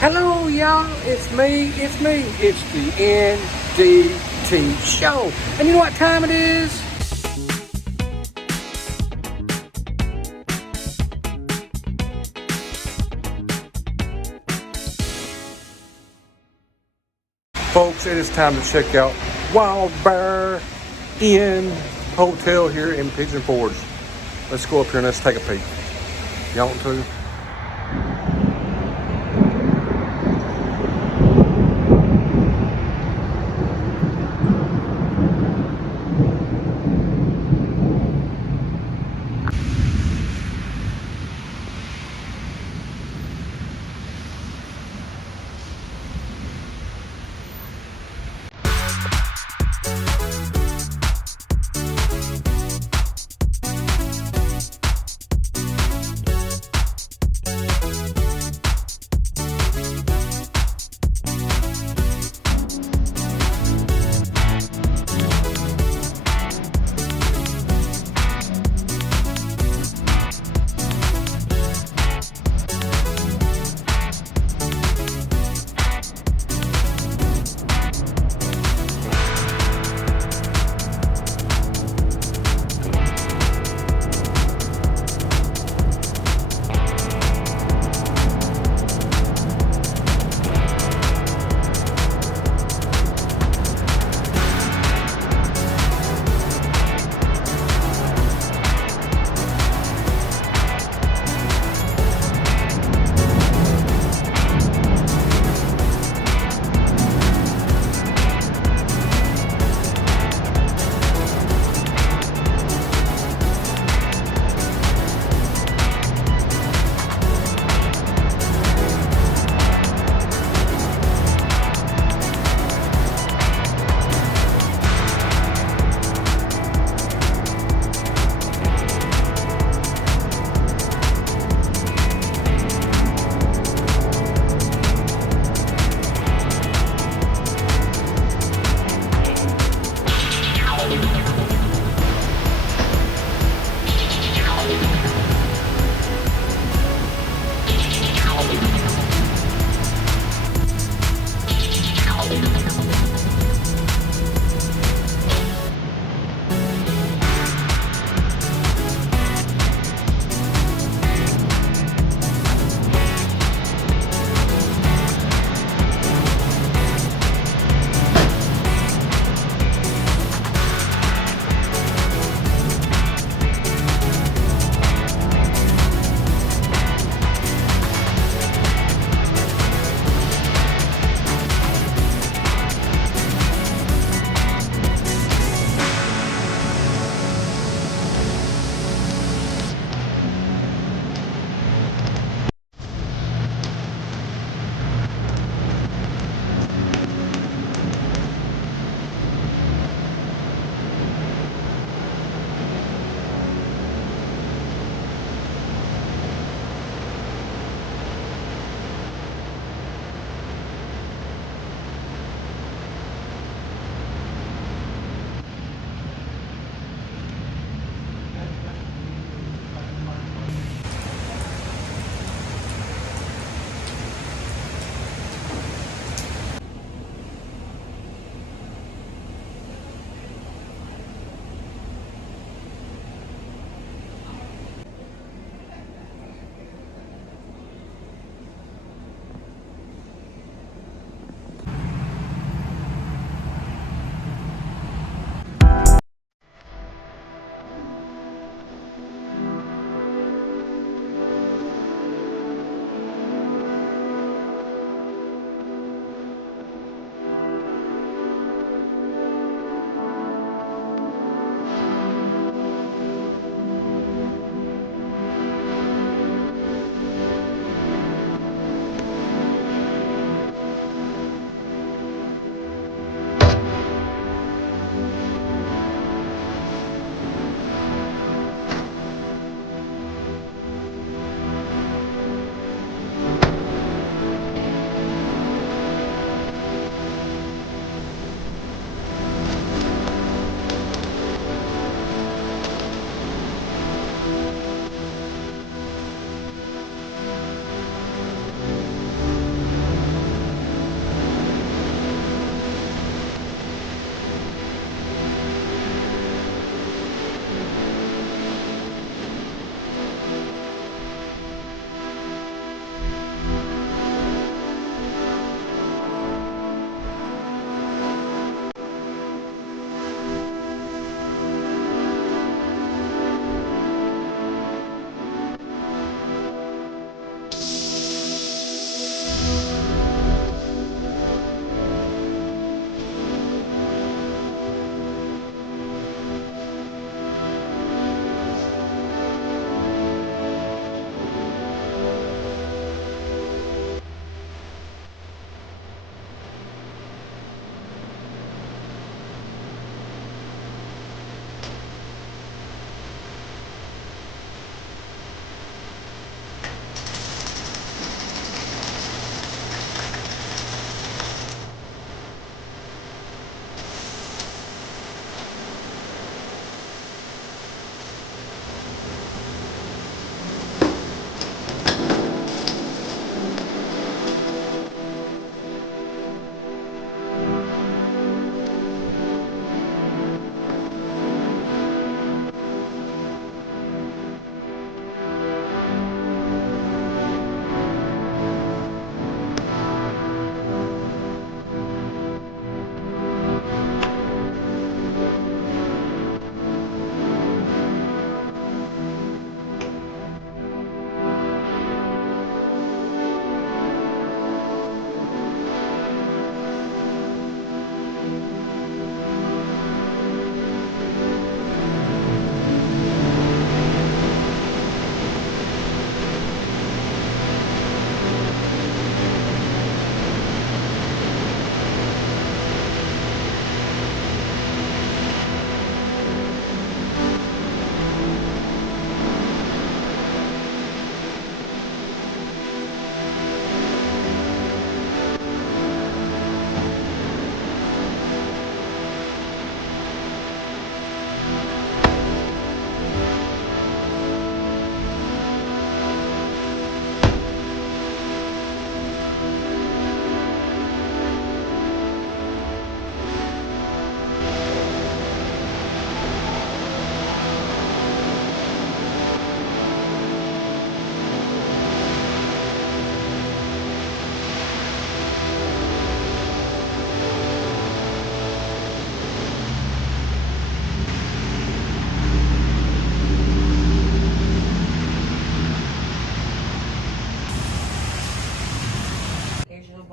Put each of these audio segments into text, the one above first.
Hello, y'all. It's me. It's the N.D.T show. And you know what time it is? Folks, it is time to check out Wild Bear Inn Hotel here in Pigeon Forge. Let's go up here and let's take a peek. Y'all want to?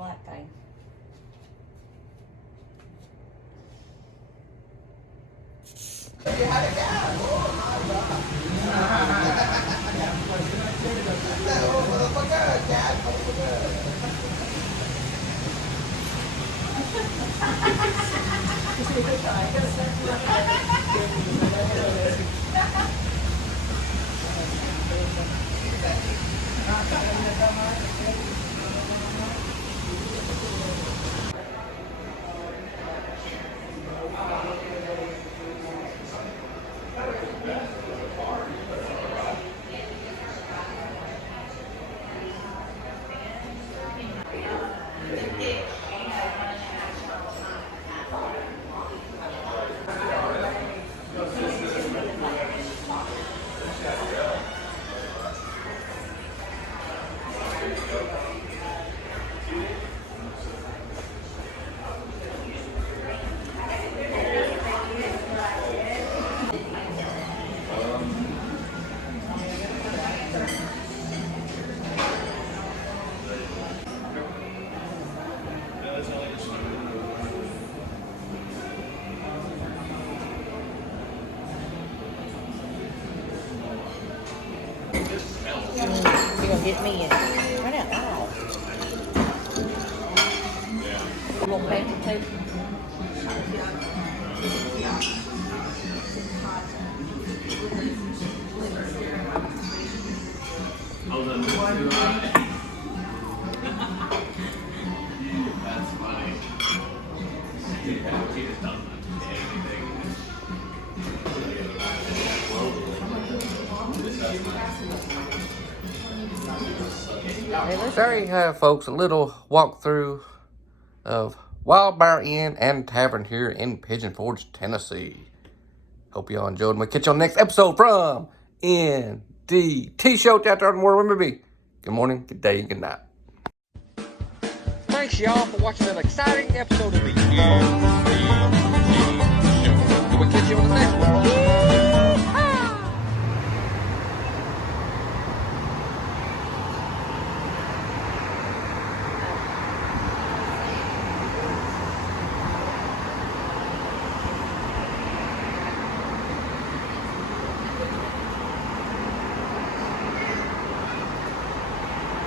black guy. You're gonna get me in. Run out loud. You want bacon too? That's funny. He just doesn't There you have, folks, a little walkthrough of Wild Bear Inn and Tavern here in Pigeon Forge, Tennessee. Hope y'all enjoyed. We'll catch you on the next episode from N.D.T. Show out there in the world. Remember me. Good morning, good day, and good night. Thanks, y'all, for watching that exciting episode of the N.D.T. Show. We'll catch you on the next one.